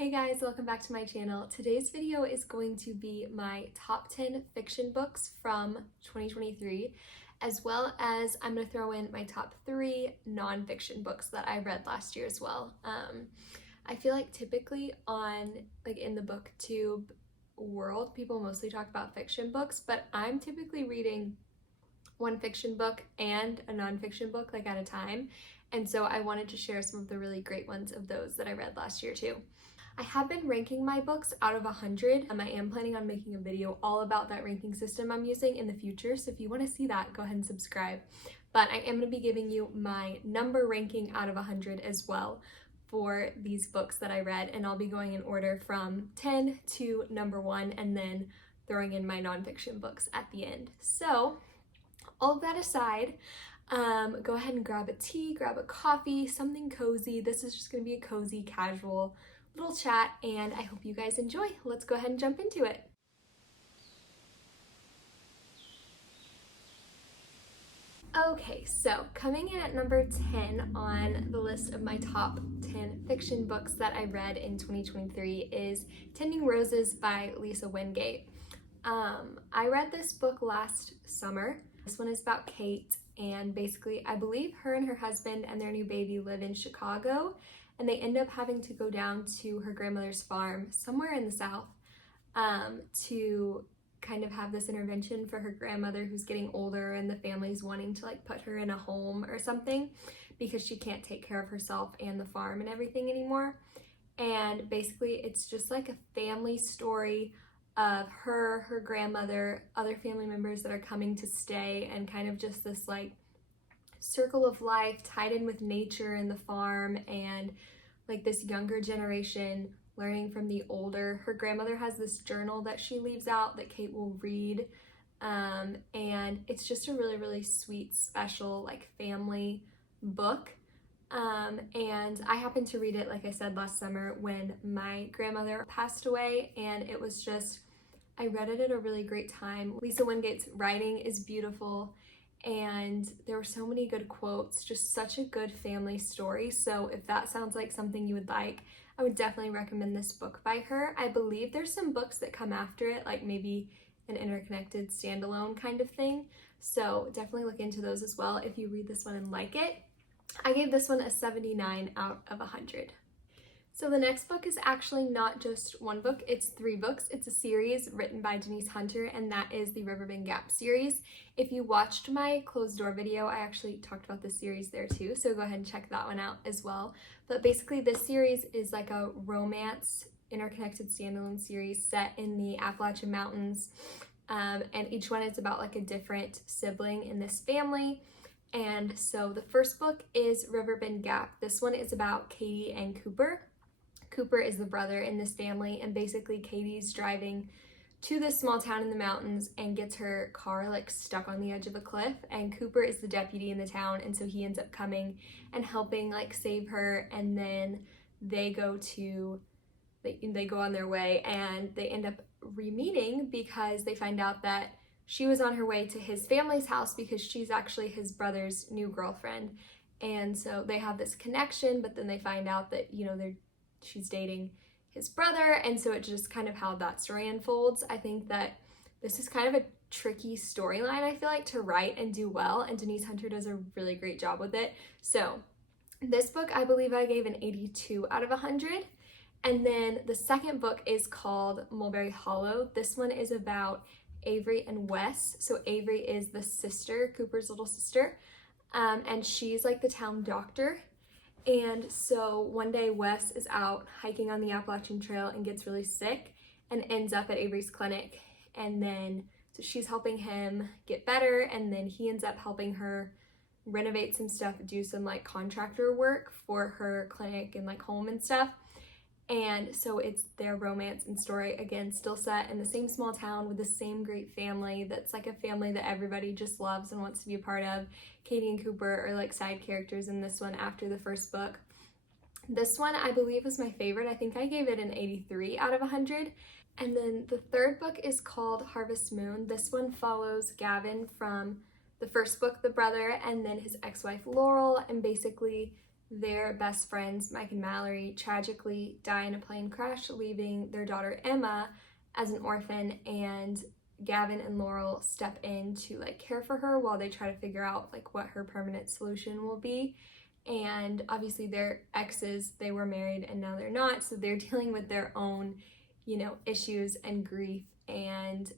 Hey guys, welcome back to my channel. Today's video is going to be my top 10 fiction books from 2023, as well as I'm going to throw in my top 3 nonfiction books that I read last year as well. I feel like typically in the booktube world, people mostly talk about fiction books, but I'm typically reading one fiction book and a nonfiction book at a time. And so I wanted to share some of the really great ones of those that I read last year too. I have been ranking my books out of 100. I am planning on making a video all about that ranking system I'm using in the future, so if you want to see that, go ahead and subscribe. But I am going to be giving you my number ranking out of 100 as well for these books that I read, and I'll be going in order from 10 to number 1 and then throwing in my nonfiction books at the end. So all of that aside, go ahead and grab a tea, grab a coffee, something cozy. This is just going to be a cozy, casual little chat, and I hope you guys enjoy. Let's go ahead and jump into it. Okay, so coming in at number 10 on the list of my top 10 fiction books that I read in 2023 is Tending Roses by Lisa Wingate. I read this book last summer. This one is about Kate, and basically I believe her and her husband and their new baby live in Chicago, and they end up having to go down to her grandmother's farm somewhere in the South to kind of have this intervention for her grandmother who's getting older, and the family's wanting to put her in a home or something because she can't take care of herself and the farm and everything anymore. And basically it's just a family story of her grandmother, other family members that are coming to stay, and kind of just this circle of life tied in with nature and the farm, and this younger generation learning from the older. Her grandmother has this journal that she leaves out that Kate will read, and it's just a really, really sweet, special family book. And I happened to read it, like I said, last summer when my grandmother passed away, and it was just, I read it at a really great time. Lisa Wingate's writing is beautiful, and there were so many good quotes, just such a good family story. So if that sounds like something you would like, I would definitely recommend this book by her. I believe there's some books that come after it, maybe an interconnected standalone kind of thing. So definitely look into those as well if you read this one and like it. I gave this one a 79 out of 100. So the next book is actually not just one book, it's 3 books. It's a series written by Denise Hunter, and that is the Riverbend Gap series. If you watched my closed door video, I actually talked about this series there too, so go ahead and check that one out as well. But basically this series is a romance interconnected standalone series set in the Appalachian Mountains, and each one is about a different sibling in this family. And so the first book is Riverbend Gap. This one is about Katie and Cooper. Cooper is the brother in this family, and basically Katie's driving to this small town in the mountains and gets her car stuck on the edge of a cliff, and Cooper is the deputy in the town, and so he ends up coming and helping save her, and then they go on their way, and they end up re-meeting because they find out that she was on her way to his family's house because she's actually his brother's new girlfriend. And so they have this connection, but then they find out that she's dating his brother, and so it's just kind of how that story unfolds. I think that this is kind of a tricky storyline, I feel to write and do well, and Denise Hunter does a really great job with it. So this book, I believe I gave an 82 out of 100. And then the second book is called Mulberry Hollow. This one is about Avery and Wes. So Avery is the sister, Cooper's little sister, and she's the town doctor. And so one day Wes is out hiking on the Appalachian Trail and gets really sick and ends up at Avery's clinic. And then so she's helping him get better, and then he ends up helping her renovate some stuff, do some contractor work for her clinic and home and stuff. And so it's their romance and story, again, still set in the same small town with the same great family that's a family that everybody just loves and wants to be a part of. Katie and Cooper are side characters in this one after the first book. This one I believe was my favorite. I think I gave it an 83 out of 100. And then the third book is called Harvest Moon. This one follows Gavin from the first book, the brother, and then his ex-wife Laurel, and basically their best friends, Mike and Mallory, tragically die in a plane crash, leaving their daughter Emma as an orphan, and Gavin and Laurel step in to like care for her while they try to figure out like what her permanent solution will be. And obviously their exes, they were married and now they're not, so they're dealing with their own, issues and grief, and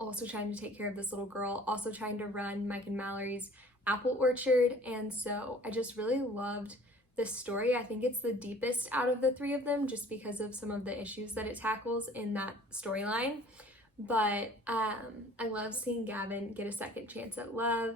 also trying to take care of this little girl, also trying to run Mike and Mallory's apple orchard. And so I just really loved this story. I think it's the deepest out of the three of them just because of some of the issues that it tackles in that storyline. But I love seeing Gavin get a second chance at love.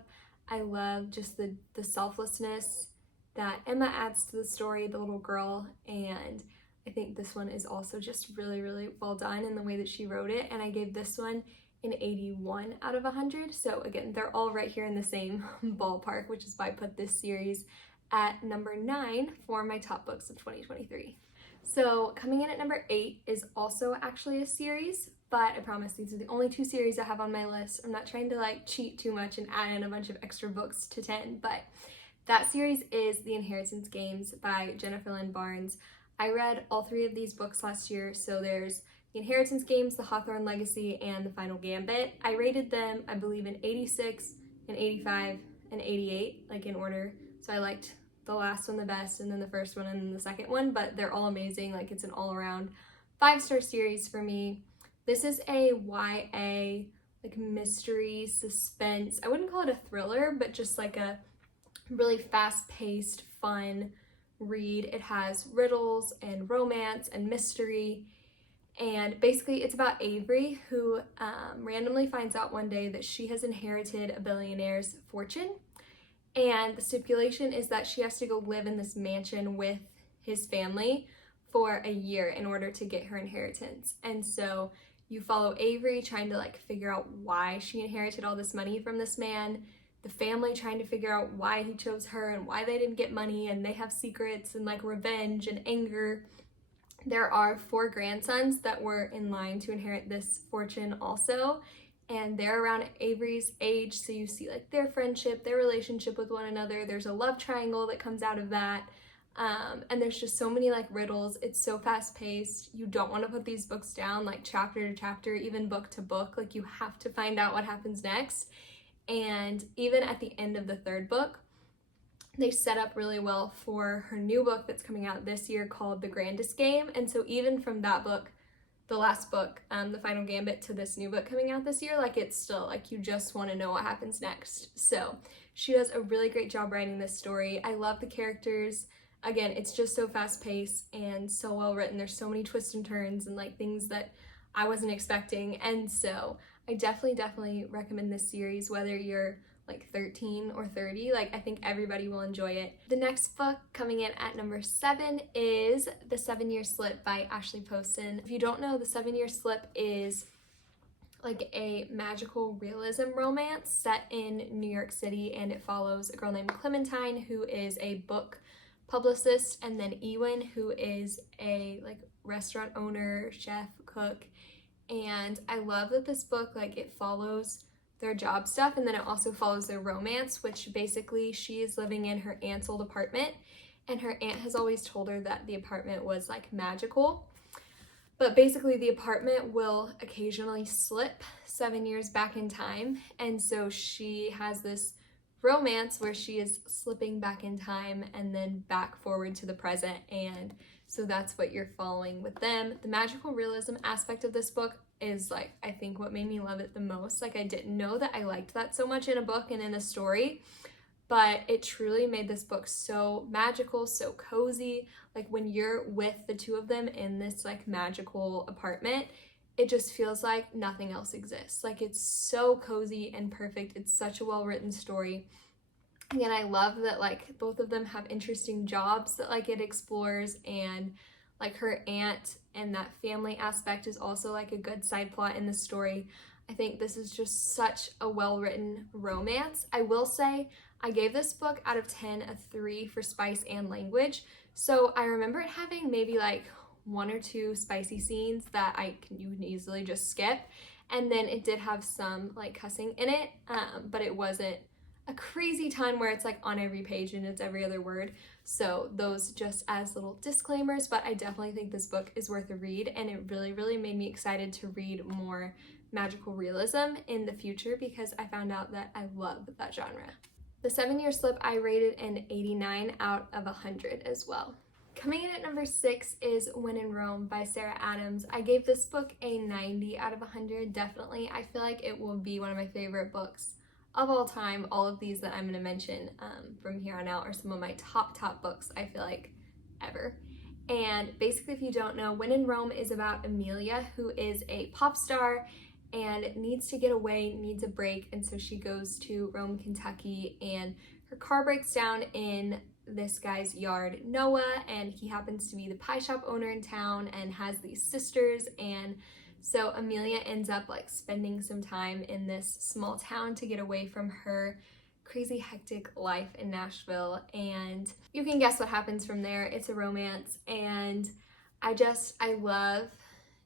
I love just the selflessness that Emma adds to the story, the little girl, and I think this one is also just really, really well done in the way that she wrote it, and I gave this one an 81 out of 100. So again, they're all right here in the same ballpark, which is why I put this series at number 9 for my top books of 2023. So coming in at number 8 is also actually a series, but I promise these are the only 2 series I have on my list. I'm not trying to like cheat too much and add in a bunch of extra books to 10, but that series is The Inheritance Games by Jennifer Lynn Barnes. I read all 3 of these books last year, so there's The Inheritance Games, The Hawthorne Legacy, and The Final Gambit. I rated them, I believe, an 86, an 85, and 88, like in order. So I liked the last one the best, and then the first one, and then the second one, but they're all amazing. Like, it's an all-around 5-star series for me. This is a YA, like, mystery, suspense. I wouldn't call it a thriller, but just like a really fast-paced, fun read. It has riddles and romance and mystery, and basically it's about Avery, who randomly finds out one day that she has inherited a billionaire's fortune, and the stipulation is that she has to go live in this mansion with his family for a year in order to get her inheritance. And so you follow Avery trying to like figure out why she inherited all this money from this man, the family trying to figure out why he chose her and why they didn't get money, and they have secrets and like revenge and anger. There are 4 grandsons that were in line to inherit this fortune also, and they're around Avery's age, so you see like their friendship, their relationship with one another. There's a love triangle that comes out of that, and there's just so many like riddles. It's so fast paced. You don't want to put these books down like chapter to chapter, even book to book. Like, you have to find out what happens next. And even at the end of the 3rd book, they set up really well for her new book that's coming out this year called The Grandest Game. And so even from that book, the last book, The Final Gambit, to this new book coming out this year, like, it's still like you just want to know what happens next. So she does a really great job writing this story. I love the characters. Again, it's just so fast paced and so well written. There's so many twists and turns and like things that I wasn't expecting. And so I definitely recommend this series, whether you're like 13 or 30. Like, I think everybody will enjoy it. The next book coming in at number 7 is The 7-Year Slip by Ashley Poston. If you don't know, The 7-Year Slip is like a magical realism romance set in New York City, and it follows a girl named Clementine, who is a book publicist, and then Ewan, who is a like restaurant owner, chef, cook. And I love that this book, like, it follows their job stuff, and then it also follows their romance, which basically she is living in her aunt's old apartment, and her aunt has always told her that the apartment was like magical, but basically the apartment will occasionally slip 7 years back in time, and so she has this romance where she is slipping back in time and then back forward to the present. And so that's what you're following with them. The magical realism aspect of this book is like, I think what made me love it the most. Like, I didn't know that I liked that so much in a book and in a story, but it truly made this book so magical, so cozy. Like, when you're with the 2 of them in this like magical apartment, it just feels like nothing else exists. Like, it's so cozy and perfect. It's such a well-written story. Again, I love that like both of them have interesting jobs that like it explores, and like her aunt and that family aspect is also like a good side plot in the story. I think this is just such a well-written romance. I will say I gave this book out of 10 a 3 for spice and language. So I remember it having maybe like 1 or 2 spicy scenes that you can easily just skip. And then it did have some like cussing in it, but it wasn't a crazy ton where it's like on every page and it's every other word. So those just as little disclaimers, but I definitely think this book is worth a read, and it really, really made me excited to read more magical realism in the future because I found out that I love that genre. The 7-Year Slip I rated an 89 out of 100 as well. Coming in at number 6 is When in Rome by Sarah Adams. I gave this book a 90 out of 100, definitely. I feel like it will be one of my favorite books of all time. All of these that I'm going to mention from here on out are some of my top books, I feel like, ever. And basically, if you don't know, When in Rome is about Amelia, who is a pop star and needs to get away, needs a break, and so she goes to Rome, Kentucky, and her car breaks down in this guy's yard, Noah, and he happens to be the pie shop owner in town and has these sisters, and so Amelia ends up like spending some time in this small town to get away from her crazy hectic life in Nashville, and you can guess what happens from there. It's a romance, and I love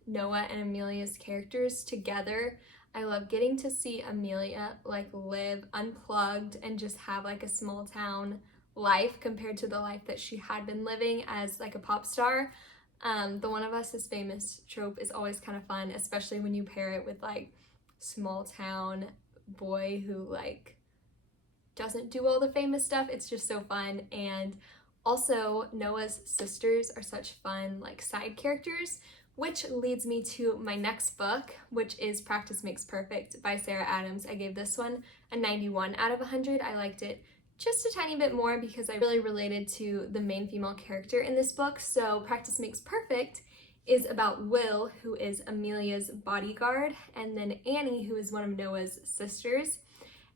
Noah and Amelia's characters together. I love getting to see Amelia like live unplugged and just have like a small town life compared to the life that she had been living as like a pop star. The one of us is famous trope is always kind of fun, especially when you pair it with like small town boy who like doesn't do all the famous stuff. It's just so fun. And also Noah's sisters are such fun like side characters, which leads me to my next book, which is Practice Makes Perfect by Sarah Adams. I gave this one a 91 out of 100. I liked it just a tiny bit more because I really related to the main female character in this book. So Practice Makes Perfect is about Will, who is Amelia's bodyguard, and then Annie, who is one of Noah's sisters.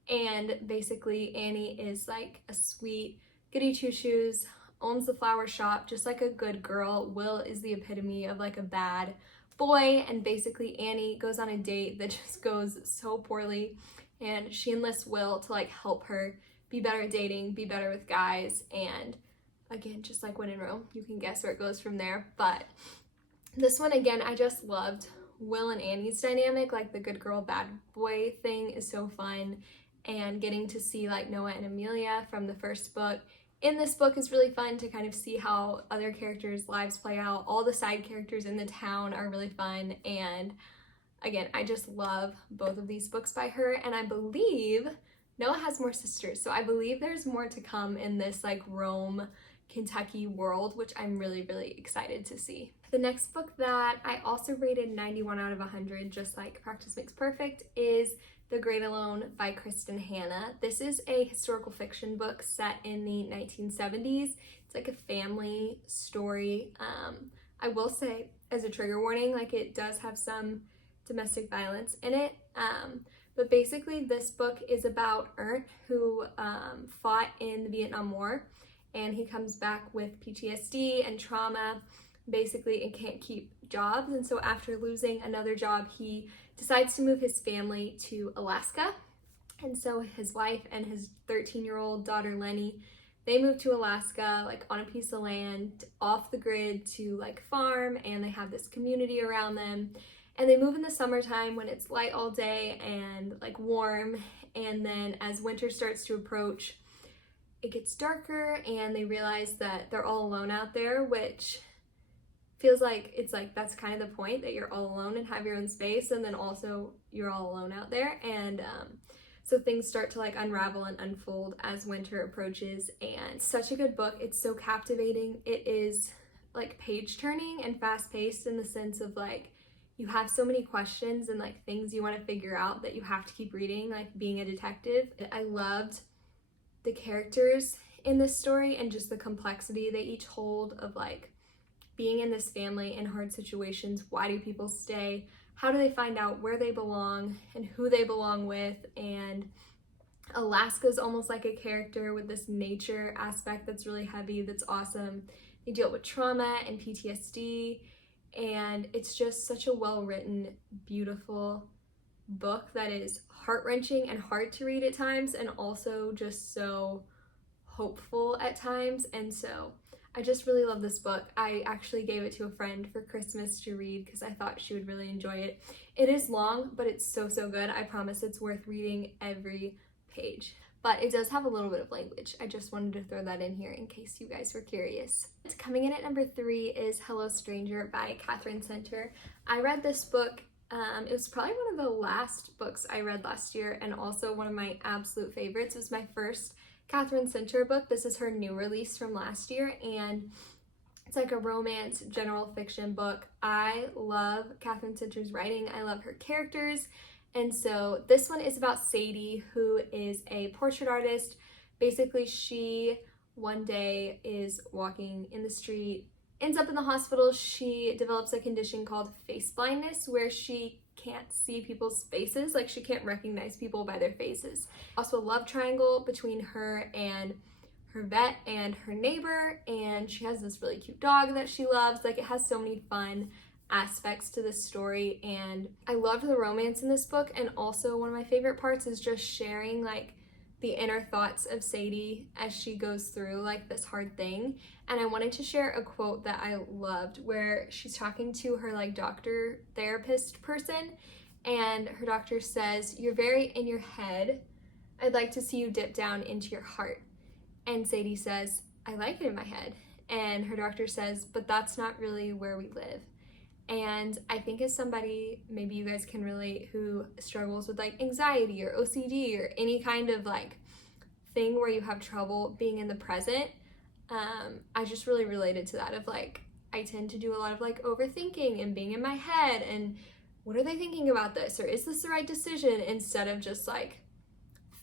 And basically Annie is like a sweet goody two-shoes, owns the flower shop, just like a good girl. Will is the epitome of like a bad boy, and basically Annie goes on a date that just goes so poorly, and she enlists Will to like help her be better at dating, be better with guys, and again, just like When in Rome, you can guess where it goes from there. But this one, again, I just loved Will and Annie's dynamic. Like the good girl, bad boy thing is so fun, and getting to see like Noah and Amelia from the first book in this book is really fun to kind of see how other characters' lives play out. All the side characters in the town are really fun, and again, I just love both of these books by her, and I believe Noah has more sisters, so I believe there's more to come in this like Rome, Kentucky world, which I'm really, really excited to see. The next book that I also rated 91 out of 100, just like Practice Makes Perfect, is The Great Alone by Kristen Hanna. This is a historical fiction book set in the 1970s. It's like a family story. I will say, as a trigger warning, like it does have some domestic violence in it. But basically this book is about Ernst, who fought in the Vietnam War, and he comes back with PTSD and trauma, basically, and can't keep jobs. And so after losing another job, he decides to move his family to Alaska. And so his wife and his 13-year-old daughter Lenny, they move to Alaska, like on a piece of land off the grid to like farm, and they have this community around them. And they move in the summertime when it's light all day and like warm, and then as winter starts to approach, it gets darker, and they realize that they're all alone out there, which feels like it's like that's kind of the point, that you're all alone and have your own space, and then also you're all alone out there. And so things start to like unravel and unfold as winter approaches, and such a good book. It's so captivating. It is like page turning and fast paced in the sense of like you have so many questions and like things you want to figure out that you have to keep reading, like being a detective. I loved the characters in this story and just the complexity they each hold of like being in this family in hard situations. Why do people stay? How do they find out where they belong and who they belong with? And Alaska's almost like a character with this nature aspect that's really heavy, that's awesome. They deal with trauma and PTSD, and it's just such a well-written, beautiful book that is heart-wrenching and hard to read at times, and also just so hopeful at times. And so I just really love this book. I actually gave it to a friend for Christmas to read because I thought she would really enjoy it. It is long, but it's so good. I promise it's worth reading every page. but it does have a little bit of language. I just wanted to throw that in here in case you guys were curious. Coming in at number 3 is Hello Stranger by Catherine Center. I read this book, it was probably one of the last books I read last year, and also one of my absolute favorites. It was my first Catherine Center book. This is her new release from last year, and it's like a romance general fiction book. I love Catherine Center's writing. I love her characters. And so this one is about Sadie, who is a portrait artist. Basically, she one day is walking in the street, ends up in the hospital. She develops a condition called face blindness, where she can't see people's faces, like she can't recognize people by their faces. Also a love triangle between her and her vet and her neighbor, and she has this really cute dog that she loves. Like, it has so many fun aspects to this story, and I loved the romance in this book. And also one of my favorite parts is just sharing like the inner thoughts of Sadie as she goes through like this hard thing. And I wanted to share a quote that I loved, where she's talking to her like doctor therapist person, and her doctor says, "You're very in your head. I'd like to see you dip down into your heart." And Sadie says, "I like it in my head." And her doctor says, "But that's not really where we live." And I think as somebody, maybe you guys can relate, who struggles with like anxiety or OCD or any kind of like thing where you have trouble being in the present, I just really related to that, of like, I tend to do a lot of like overthinking and being in my head and what are they thinking about this, or is this the right decision, instead of just like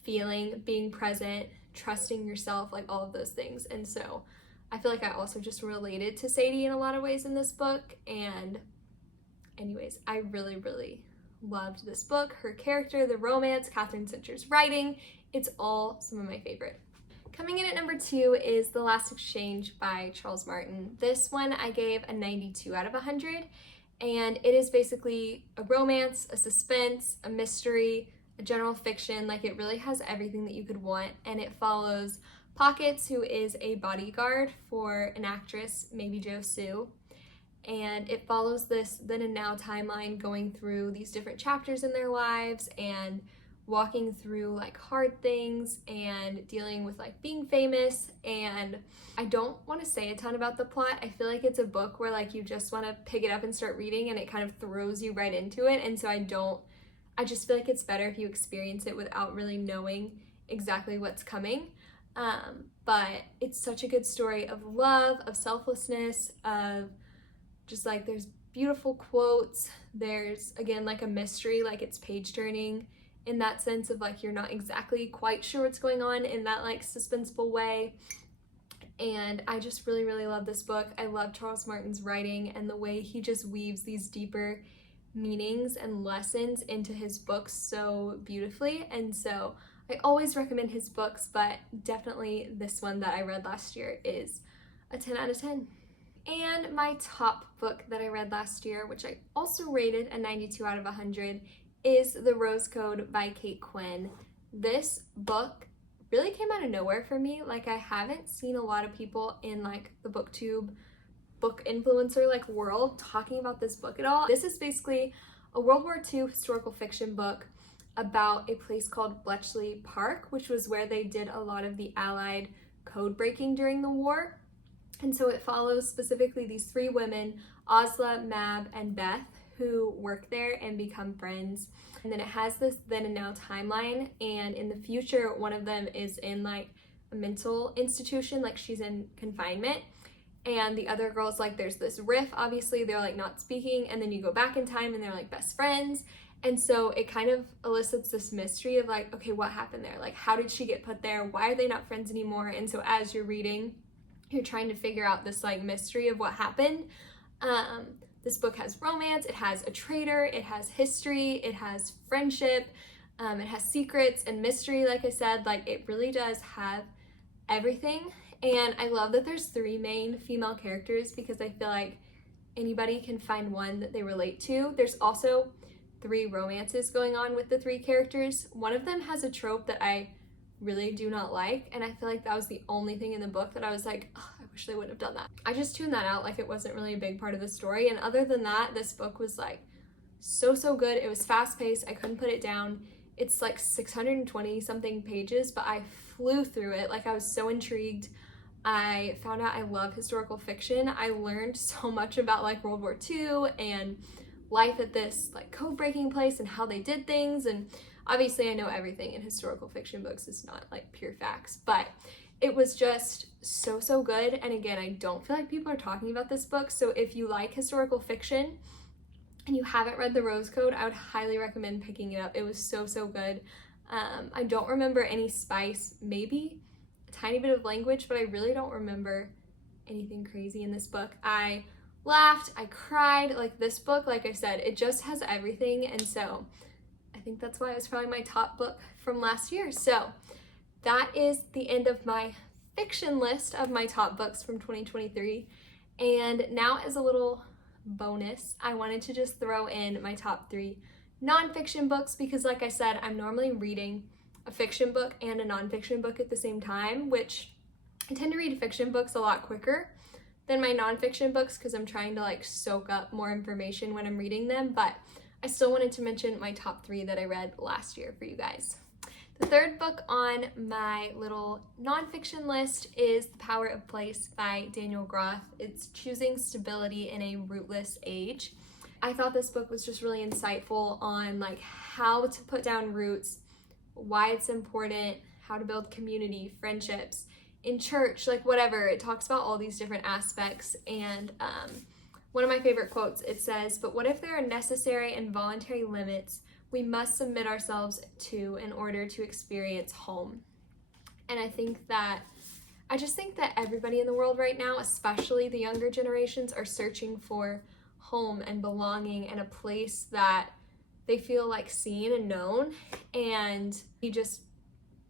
feeling, being present, trusting yourself, like all of those things. And so I feel like I also just related to Sadie in a lot of ways in this book. And anyways, I really, really loved this book, her character, the romance, Catherine Center's writing. It's all some of my favorite. Coming in at number 2 is The Last Exchange by Charles Martin. This one I gave a 92 out of 100, and it is basically a romance, a suspense, a mystery, a general fiction. Like, it really has everything that you could want, and it follows Pockets, who is a bodyguard for an actress, Maybe Jo Sue, and it follows this then and now timeline, going through these different chapters in their lives and walking through like hard things and dealing with like being famous. And I don't want to say a ton about the plot. I feel like it's a book where like you just want to pick it up and start reading, and it kind of throws you right into it. And so I just feel like it's better if you experience it without really knowing exactly what's coming. But it's such a good story of love, of selflessness, of just like, there's beautiful quotes. There's, again, like a mystery, like it's page turning in that sense of like, you're not exactly quite sure what's going on in that like suspenseful way. And I just really, really love this book. I love Charles Martin's writing and the way he just weaves these deeper meanings and lessons into his books so beautifully. And so I always recommend his books, but definitely this one that I read last year is a 10 out of 10. And my top book that I read last year, which I also rated a 92 out of 100, is The Rose Code by Kate Quinn. This book really came out of nowhere for me. Like, I haven't seen a lot of people in like the booktube book influencer like world talking about this book at all. This is basically a World War II historical fiction book about a place called Bletchley Park, which was where they did a lot of the Allied code breaking during the war. And so it follows specifically these 3 women, Osla, Mab, and Beth, who work there and become friends. And then it has this then and now timeline, and in the future one of them is in like a mental institution, like she's in confinement, and the other girls, like, there's this rift, obviously they're like not speaking, and then you go back in time and they're like best friends. And so it kind of elicits this mystery of like, okay, what happened there? Like, how did she get put there? Why are they not friends anymore? And so as you're reading, you're trying to figure out this like mystery of what happened. This book has romance, it has a traitor, it has history, it has friendship, it has secrets and mystery. Like I said, like, it really does have everything. And I love that there's 3 main female characters, because I feel like anybody can find one that they relate to. There's also 3 romances going on with the 3 characters. One of them has a trope that I really do not like, and I feel like that was the only thing in the book that I was like, oh, I wish they wouldn't have done that. I just tuned that out, like it wasn't really a big part of the story. And other than that, this book was like so good. It was fast-paced. I couldn't put it down. It's like 620 something pages, but I flew through it. Like, I was so intrigued. I found out I love historical fiction. I learned so much about like World War II and life at this like code-breaking place and how they did things. And obviously I know everything in historical fiction books is not like pure facts, but it was just so good. And again, I don't feel like people are talking about this book. So if you like historical fiction and you haven't read The Rose Code, I would highly recommend picking it up. It was so good. I don't remember any spice, maybe a tiny bit of language, but I really don't remember anything crazy in this book. I laughed, I cried. Like, this book, like I said, it just has everything. And so I think that's why it was probably my top book from last year. So that is the end of my fiction list of my top books from 2023. And now, as a little bonus, I wanted to just throw in my top 3 nonfiction books, because like I said, I'm normally reading a fiction book and a nonfiction book at the same time, which I tend to read fiction books a lot quicker than my nonfiction books because I'm trying to like soak up more information when I'm reading them. But I still wanted to mention my top 3 that I read last year for you guys. The third book on my little nonfiction list is The Power of Place by Daniel Groff. It's choosing stability in a rootless age. I thought this book was just really insightful on like how to put down roots, why it's important, how to build community, friendships, in church, like whatever. It talks about all these different aspects. And one of my favorite quotes, it says, "But what if there are necessary and voluntary limits we must submit ourselves to in order to experience home?" And I just think that everybody in the world right now, especially the younger generations, are searching for home and belonging and a place that they feel like seen and known. And he just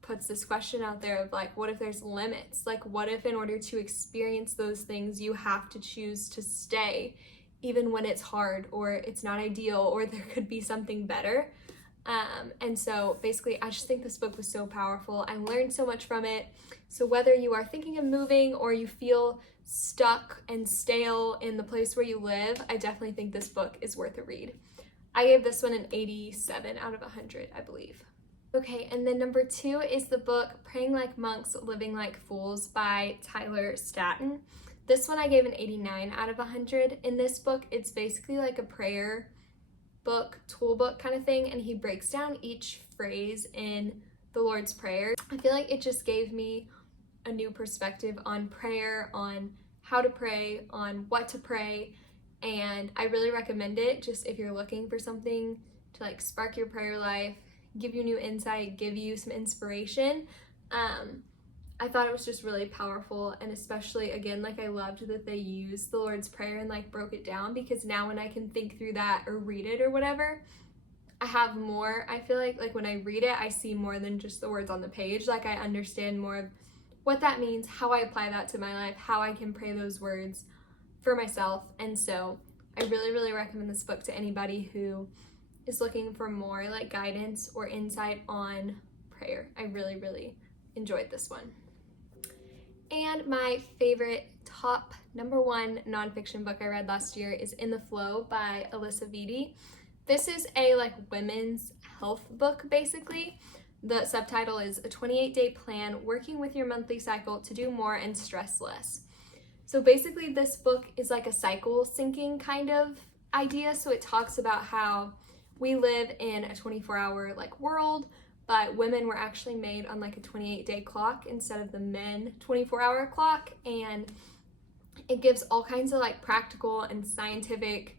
puts this question out there of like, what if there's limits? Like, what if in order to experience those things, you have to choose to stay even when it's hard or it's not ideal or there could be something better? And so basically, I just think this book was so powerful. I learned so much from it. So whether you are thinking of moving or you feel stuck and stale in the place where you live, I definitely think this book is worth a read. I gave this one an 87 out of 100, I believe. Okay, and then number 2 is the book Praying Like Monks, Living Like Fools by Tyler Staton. This one I gave an 89 out of 100. In this book, it's basically like a prayer book, tool book kind of thing, and he breaks down each phrase in the Lord's Prayer. I feel like it just gave me a new perspective on prayer, on how to pray, on what to pray, and I really recommend it just if you're looking for something to like spark your prayer life, give you new insight, give you some inspiration. I thought it was just really powerful, and especially, again, like I loved that they used the Lord's Prayer and like broke it down, because now when I can think through that or read it or whatever, I have more. I feel like when I read it, I see more than just the words on the page. Like, I understand more of what that means, how I apply that to my life, how I can pray those words for myself. And so I really recommend this book to anybody who is looking for more like guidance or insight on prayer. I really enjoyed this one. And my favorite top number 1 nonfiction book I read last year is In the Flow by Alyssa Vitti. This is a like women's health book, basically. The subtitle is A 28-Day Plan Working with Your Monthly Cycle to Do More and Stress Less. So basically this book is like a cycle syncing kind of idea. So it talks about how we live in a 24-hour like world, but women were actually made on like a 28-day clock instead of the men 24-hour clock. And it gives all kinds of like practical and scientific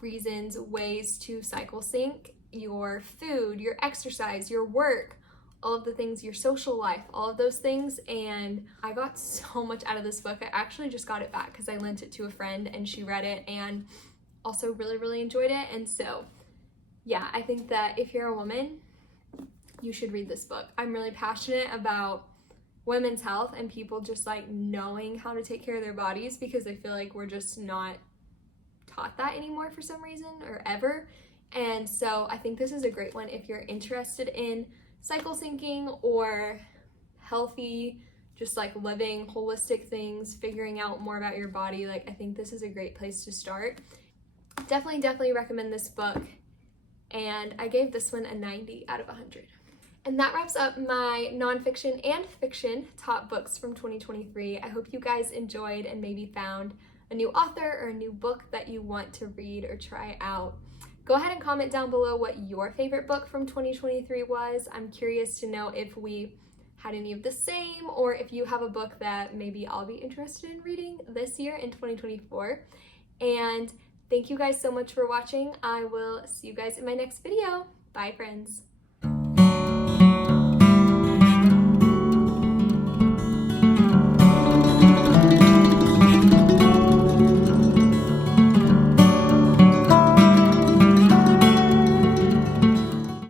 reasons, ways to cycle sync your food, your exercise, your work, all of the things, your social life, all of those things. And I got so much out of this book. I actually just got it back because I lent it to a friend and she read it and also really enjoyed it. And so yeah, I think that if you're a woman, you should read this book. I'm really passionate about women's health and people just like knowing how to take care of their bodies, because I feel like we're just not taught that anymore for some reason, or ever. And so I think this is a great one if you're interested in cycle syncing or healthy, just like living holistic things, figuring out more about your body. Like, I think this is a great place to start. Definitely recommend this book. and I gave this one a 90 out of 100. And that wraps up my nonfiction and fiction top books from 2023. I hope you guys enjoyed and maybe found a new author or a new book that you want to read or try out. Go ahead and comment down below what your favorite book from 2023 was. I'm curious to know if we had any of the same, or if you have a book that maybe I'll be interested in reading this year in 2024. And thank you guys so much for watching. I will see you guys in my next video. Bye, friends.